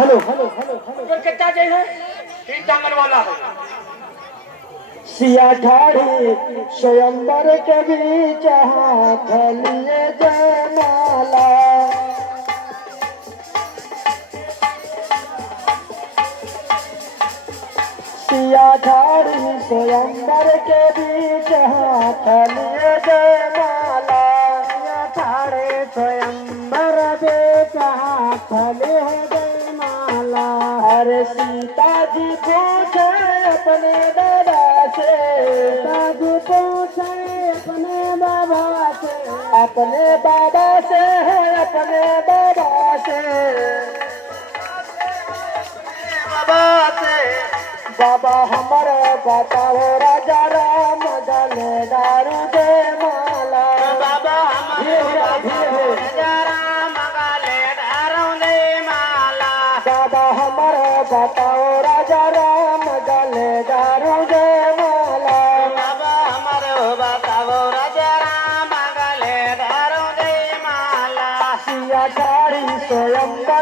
Hello तो कितना चाहिए? 3 टांगन वाला है। सिया ठाड़ी स्वयंवर के बीच हाथ लिए जयमाला। सिया ठाड़ी स्वयंवर के बीच हाथ लिए जयमाला। सिया ठाड़े स्वयंवर बीच हाथ लिए जयमाला। अरे सीता जी पूछे अपने दादा से, सीता जी पूछे अपने बाबा से, अपने बाबा से है अपने बाबा से, बाबा से। बाबा हमारे बताओ राजा राम गले दारू दे माला। बाबा हमारे राजा राम गले दारू दे माला। बाबा हमारे बताओ राजा राम गले दारू दे माला। बाबा हमारे बताओ राजा राम गले दारू दे माला। सिया ठाड़ी स्वयंवर